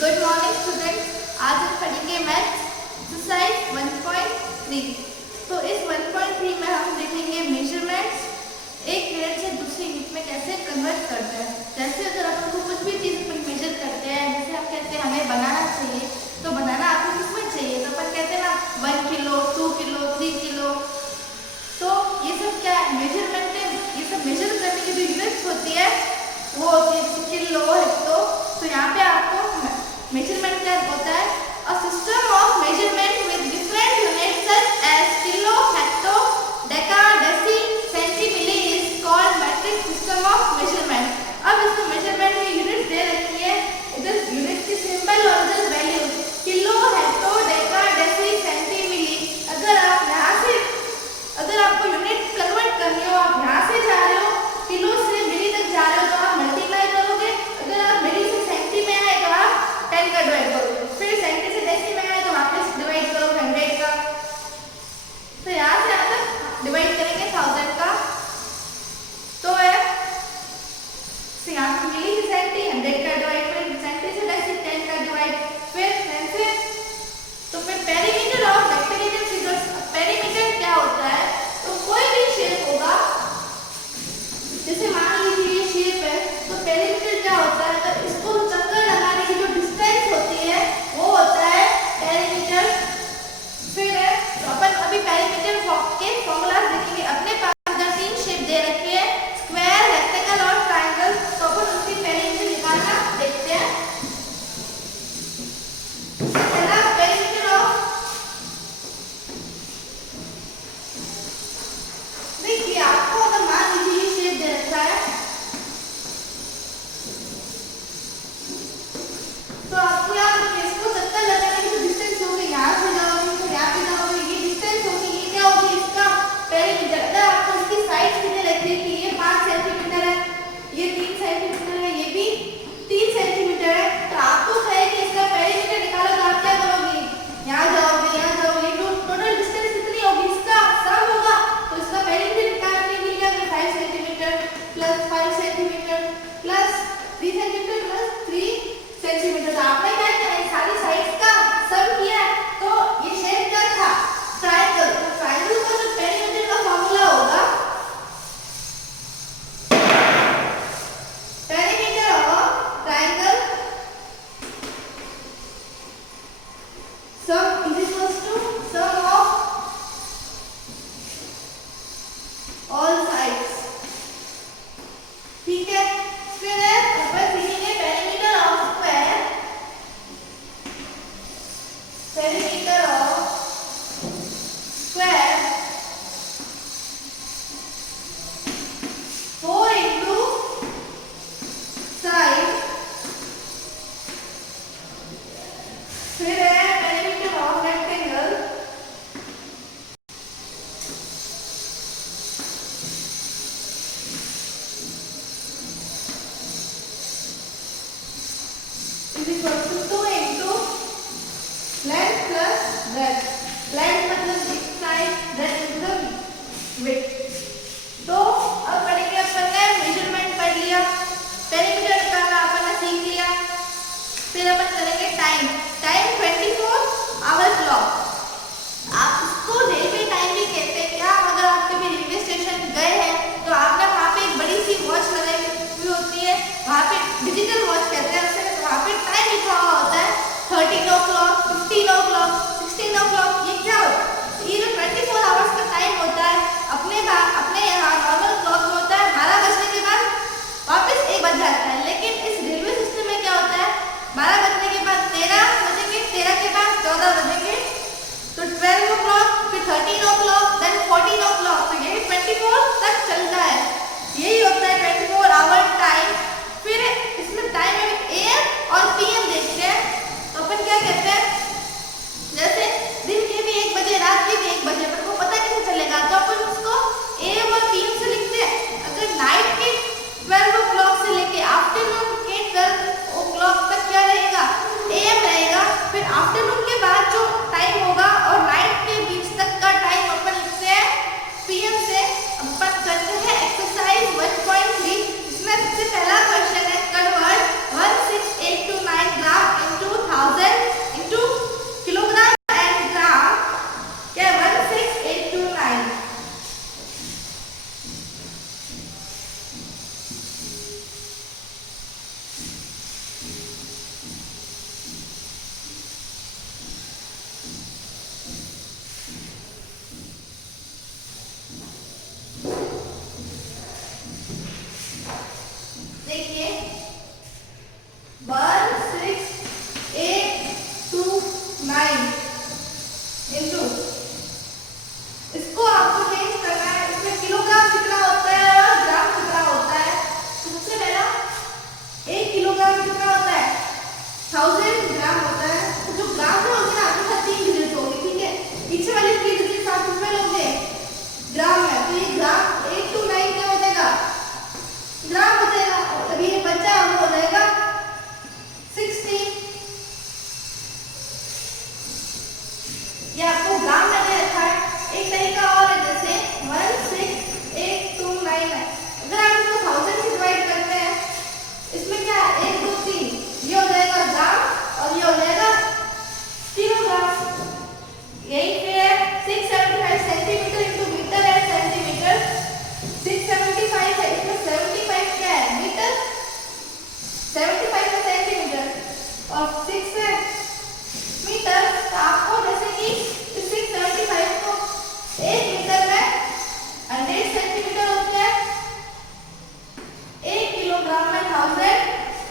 Good morning students. आज हम पढ़ेंगे मैथ्स एक्सरसाइज 1.3। तो इस 1.3 में हम देखेंगे मेजरमेंट्स एक यूनिट से दूसरी यूनिट में कैसे कन्वर्ट करते हैं। जैसे अगर अपन को कुछ भी चीज़ अपन मेजर करते हैं, जैसे हम कहते हैं हमें बनाना चाहिए, तो बनाना आपको किसमें चाहिए, तो अपन कहते हैं ना 1 किलो 2 किलो 3 किलो। तो ये सब क्या है, मेजरमेंट है। ये सब मेजर करने की जो यूनिट्स होती है वो होती है किलो, हेक्टो। तो यहाँ पे आपको मेजरमेंट क्या होता है, a system of measurement with different units such as kilo, hecto, deca, deci, centi milli is called metric system of measurement. अब इसको मेजरमेंट की यूनिट्स दे रखी है, इधर यूनिट की सिंबल और इधर value kilo, hecto, deca, deci, centi milli. अगर आपको यूनिट कन्वर्ट करनी हो, आप यहाँ से जा रहे हो किलो से मिली तक जा रहे हो, तो आप मल्टीप्लाई करोगे। अगर आप मिली से सेंटी में आए तो आप 10 का डिवाइड करोगे, फिर सेंटी से डेसी में आए तो वापस डिवाइड करो 100 का। तो यहाँ से यहाँ तक डिवाइड करेंगे 1000 का, तो है यहाँ से मिली से सेंटी 100 का डिवाइड, फिर सेंटी से डेसी 10 का डिवाइड, फिर 10 से। तो फिर perimeter of rectangular figures. Perimeter क्या होता है, तो कोई भी शेप होगा, जैसे मान लीजिए ये शेप है, तो पेरीमीटर क्या होता है, अगर इसको चक्कर लगाने की जो डिस्टेंस होती है वो होता है पेरीमीटर। फिर तो अपन अभी पेरीमीटर के फॉर्मूला देखेंगे। अपने पास अगर 3 शेप दे रखी है, स्क्वायर, रेक्टेंगल और ट्रायंगल, तो अपन उसकी पेरीमीटर निकालना देखते हैं। पहला पेरीमीटर ऑफ, देखिए आपको अगर मान लीजिए ये शेप दे रखा है, तो आपको याद रखिए इसको चक्कर लगाने की जो डिस्टेंस होगी, यहाँ से जाओगे फिर यहाँ पे जाओगे, ये डिस्टेंस होगी, ये क्या होगी, इसका पेरीमीटर। अगर आपको इसकी साइड कितने लगती है कि ये 5 सेंटीमीटर है, ये 3 सेंटीमीटर है, ये भी 3 सेंटीमीटर है, तो आपको कहे कि इसका पेरीमीटर निकालो, तो आप क्या करोगे, यहाँ जाओगे यहाँ जाओगे, टोटल डिस्टेंस कितनी होगी, इसका सम होगा। तो इसका पेरीमीटर निकालने के लिए अगर 5 centimetre plus 5 centimetre plus 3 centimetre plus 3 centimetre, तो आपने क्या किया, सारी साइड्स का सम किया। तो ये शेप क्या था, ट्रायंगल। तो ट्रायंगल का जो पेरीमीटर का फॉर्मूला होगा, perimeter of triangle sum is equals to sum of all sides. ठीक है, फिर ऊपर सीखेंगे perimeter of square. Perimeter of square 4 into side. फिर है perimeter of rectangle 2 into length plus breadth. Length मतलब एक साइड, ब्रेड्थ मतलब विड्थ। तो अब पढ़ेंगे, अपन ने मेजरमेंट पढ़ लिया, पेरीमीटर निकालना अपन ने सीख लिया। फिर अपन करेंगे टाइम। Time 24 hour clock. आप इसको रेलवे टाइम भी कहते हैं। क्या, अगर आप कभी रेलवे स्टेशन गए हैं तो आपने वहाँ पे एक बड़ी सी वॉच लगाई हुई होती है, वहाँ पे डिजिटल वॉच कहते हैं उसे, वहाँ पे टाइम लिखा हुआ होता है 13 o'clock, 15 o'clock, 16 o'clock। ये क्या होता है, ये जो 24 आवर्स का टाइम होता है अपने यहाँ नॉर्मल क्लॉक में होता है 12 बजने के बाद वापस 1 बज जाता है। लेकिन इस रेलवे सिस्टम में क्या होता है, 12 बजने के बाद 13 बजेंगे, 13 के बाद 14 बजेंगे, तो 12 o'clock, फिर 13 o'clock, देन 14 o'clock। तो यही 24 तक चलता है, यही होता है 24 आवर टाइम। फिर इसमें टाइम में AM और PM देखते हैं, तो अपन क्या कहते हैं, जैसे दिन के भी 1 बजे, रात के भी 1 बजे, अपन को पता कैसे चलेगा, तो अपन उसको AM और PM से लिखते हैं। अगर नाइट के 12 o'clock से लेके आफ्टरनून के 12 o'clock तक क्या रहेगा, AM रहेगा। फिर आफ्टरनून के बाद जो टाइम होगा और नाइट के बीच तक का टाइम अपन लिखते हैं PM से। अपन करते हैं एक्सरसाइज 1.3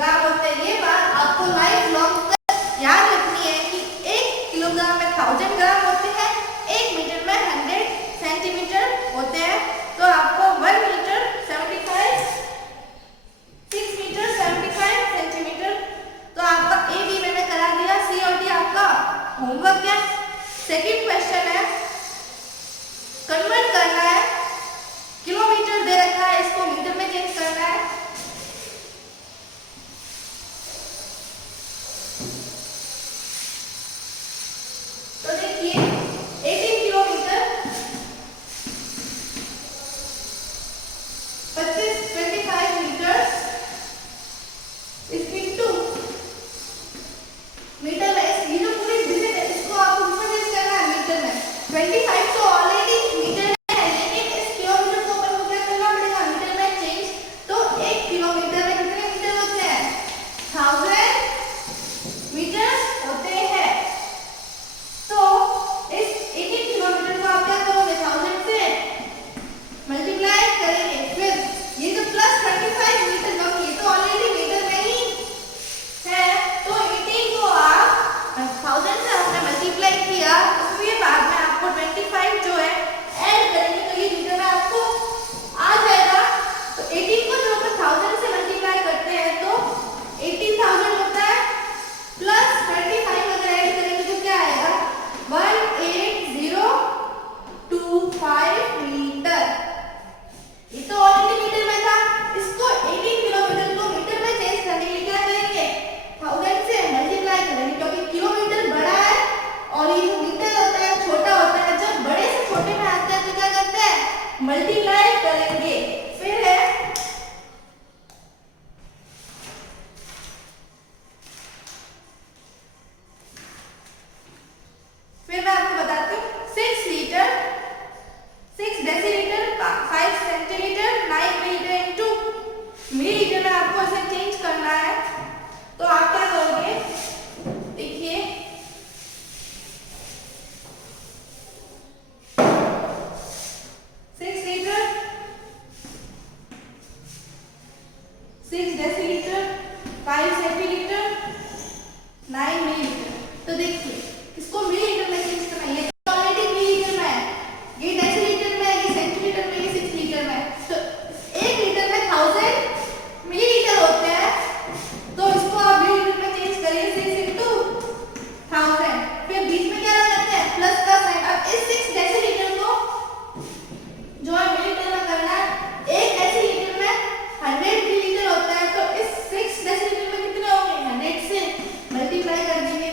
ग्राम होते हैं। ये बात आपको लाइफ लॉन्ग तक याद रखनी है कि 1 किलोग्राम में 1000 ग्राम होते हैं, 1 मीटर में 100 सेंटीमीटर होते हैं। तो आपको 1 मीटर 75, 6 मीटर 75 सेंटीमीटर। तो आपका ए बी मैंने करा दिया, सी और डी आपका होमवर्क है। सेकंड क्वेश्चन है, कन्वर्ट करना है, किलोमीटर दे रखा है, इसको मीटर में चेंज करना है। तो देखिए 18 kilometre 25 metres is into metre में। ये जो पूरी डिजिट है इसको आपको किसमें चेंज करना है, मीटर में। 25 तो ऑलरेडी मीटर में है, लेकिन इस किलोमीटर को अपन को क्या करना पड़ेगा, मीटर में चेंज। तो 1 किलोमीटर में कितने मीटर होते हैं, 1000 मीटर होते हैं। तो इस 18 किलोमीटर को आप क्या करोगे, 1000 से मल्टीप्लाई करेंगे। फिर ये जो प्लस 25 मीटर कम, ये तो ऑलरेडी मीटर में ही है। तो 18 को आप 1000 से आपने मल्टीप्लाई किया, उसके बाद में आपको 25 जो है ऐड करेंगे, तो ये मीटर में आपको आ जाएगा। तो 18 को जब अपन 1000 से मल्टीप्लाई करते हैं तो 18000 होता है, प्लस 25 अगर ऐड करेंगे तो क्या आएगा, 18025 मीटर। ये तो ऑलरेडी मीटर में था, इसको 18 किलोमीटर को मीटर में चेंज करने के लिए क्या करेंगे, 1000 से मल्टीप्लाई करेंगे, क्योंकि किलोमीटर बड़ा है और ये जो मीटर होता है छोटा होता है। जब बड़े से छोटे में आता है तो क्या करते हैं, मल्टीप्लाई करेंगे। फिर है फिर मैं आपको बताती हूँ 6 litre 6 decilitre 5 centilitre 9 millilitre into millilitre में आपको इसे चेंज करना है। तो आप क्या करोगे, देखिए 6 लीटर 6 डेसीलीटर 5 सेंटीलीटर 9 मिलीलीटर। तो देखिए इसको मिलीलीटर में चेंज करना है, ये तो ऑलरेडी मिलीलीटर में है, ये डेसीलीटर में है, ये सेंटीलीटर में, ये 6 लीटर में है। तो 1 लीटर में 1000 मिलीलीटर होते हैं, तो इसको आप मिलीलीटर में चेंज करिए, 6 into 1000। फिर बीच में क्या लगाते हैं, प्लस का साइन। अब इस 6 डेसीलीटर को जो है मिलीलीटर में करना है। 1 डेसीलीटर में 100 मिलीलीटर होता है, तो इस 6 डेसीलीटर में कितने होंगे, 100 से मल्टीप्लाई कर देंगे।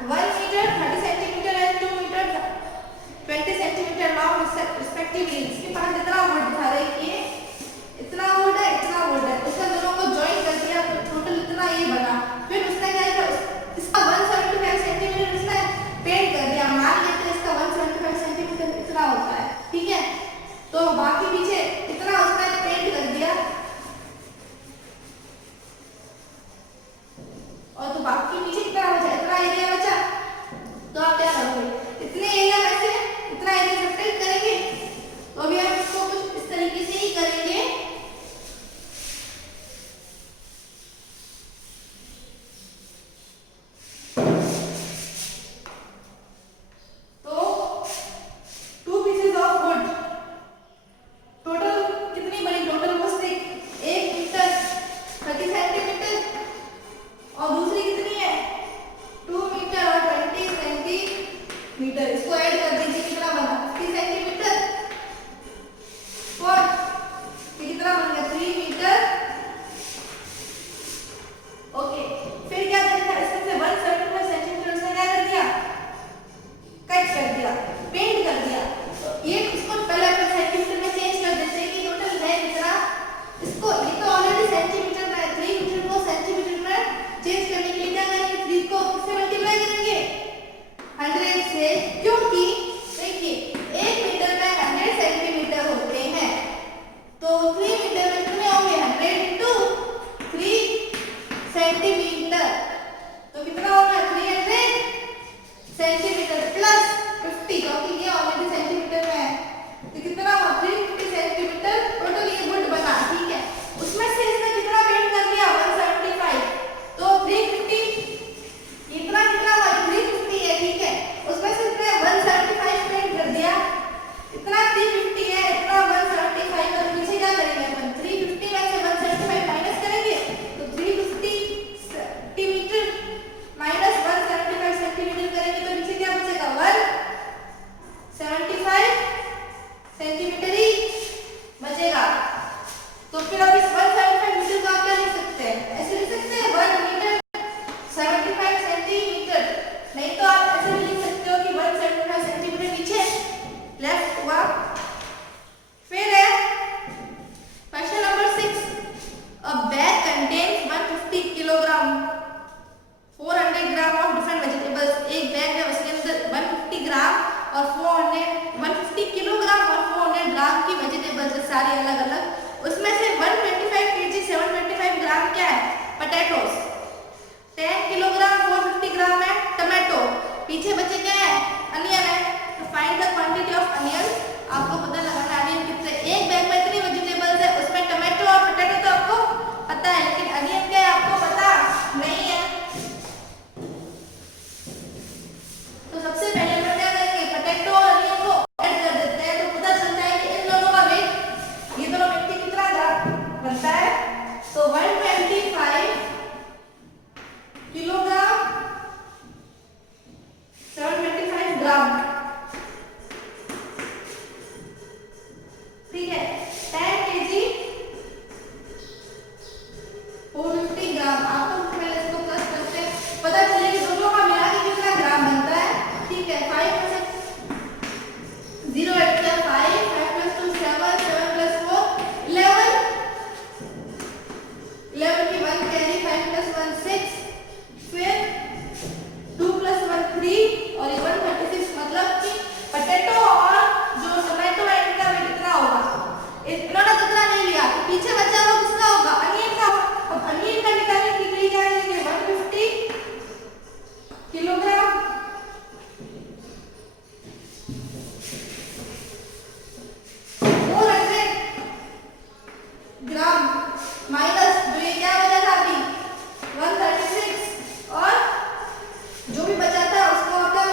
1 metre 30 centimetre and 2 metre 20 centimetre long respectively. इसके पास इतना वुड था, देखिए इतना वुड है, इतना वुड है, उसने दोनों को ज्वाइन कर दिया तो टोटल इतना ये बना। फिर उसने क्या किया, इसका 175 सेंटीमीटर उसने पेंट कर दिया। मान लेते हैं इसका 175 सेंटीमीटर इतना होता है, ठीक है, तो बाकी पीछे इतना उसने पेंट कर दिया और तो बाकी पीछे कितना बचा, इतना एरिया बचा। तो आप क्या करोगे, इतने एरिया में से इतना एरिया सब्ट्रैक्ट करेंगे, तो अभी हम इसको कुछ इस तरीके से ही करेंगे। इसको ऐड कर दीजिए, कितना बना 30 सेंटीमीटर और कितना बन गया 3 मीटर। ओके, फिर क्या करेगा, इसमें से 175 सेंटीमीटर उसने क्या कर दिया, कट कर दिया, पेंट कर दिया। तो ये इसको पहले अपन सेंटीमीटर में चेंज कर देते हैं कि टोटल है कितना। इसको ये तो ऑलरेडी सेंटीमीटर में है, 3 मीटर को सेंटीमीटर में चेंज करने के लिए क्या करेंगे, 3 को किससे मल्टीप्लाई करेंगे 100 से, क्योंकि देखिए 1 मीटर में 100 सेंटीमीटर होते हैं, तो 3 मीटर में कितने होंगे 100 इंटू 3 सेंटीमीटर, तो कितना होगा 300 सेंटीमीटर प्लस 50, क्योंकि ये ऑलरेडी सेंटीमीटर में है, तो कितना हुआ 350 सेंटीमीटर टोटल ये वुड बना, ठीक है। उसमें से इसने कितना पेंट कर दिया 175, तो 350 इतना कितना हुआ 350 है, ठीक है, उसमें से इसने 175 पेंट कर दिया, इतना 350 है, इतना 175 का पीछे क्या करेंगे अपन 350 में से 175 माइनस करेंगे, तो 350 सेंटीमीटर माइनस 175 सेंटीमीटर करेंगे तो पीछे क्या बचेगा 175 सेंटीमीटर ही बचेगा। तो फिर अब इस 175 मीटर को आप क्या लिख सकते हैं, ऐसे लिख सकते हैं 1 मीटर 75 सेंटीमीटर, नहीं तो आप ऐसे भी लिख सकते हो कि 175 सेंटीमीटर पीछे लेफ्ट हुआ। फिर है question number 6, a bag contains 150 kilogram 400 gram of different vegetables. एक बैग है उसके अंदर 150 ग्राम और 150 किलोग्राम और 400 ग्राम की वेजिटेबल्स है, सारी अलग अलग। उसमें से 125 केजी 725 ग्राम क्या है पोटैटोस, 10 किलोग्राम 450 ग्राम है टमाटो, पीछे बचे क्या है अनियन है। तो find the quantity of onion, आपको पता लगाना है अनियन कितने, एक बैग में इतनी वेजिटेबल्स है, उसमें टमाटो और पोटैटो तो आपको पता है, लेकिन अनियन क्या है आपको पता नहीं है। तो सबसे पहले हम क्या करेंगे, पोटैटो और अनियन को ऐड कर देते हैं, तो पता चलता है कि इन दोनों का वेट, ये दोनों वेट कितना बनता है, तो 125 किलोग्राम 725 ग्राम, ठीक है, 10 केजी 450 ग्राम। आपको पहले इसको प्लस करते हैं, पता चले कि दोनों का मिला के कितना ग्राम बनता है, ठीक है। 5 में से 0 8 5 5 plus 2 7 7 plus 4 11 11 की 1 कैरी 5 plus 1 6, फिर 2 plus 1 3 और 136, मतलब कि पोटैटो और जो टोमेटो है इनका वेट कितना होगा, इन्होंने कितना नहीं लिया, तो पीछे बचा हुआ किसका होगा अनियन का। अब अनियन का निकालने के लिए क्या करेंगे 150 किलोग्राम 400 ग्राम माइनस जो ये क्या बचा था अभी 136, और जो भी बचा था उसको आप क्या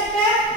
सकते हैं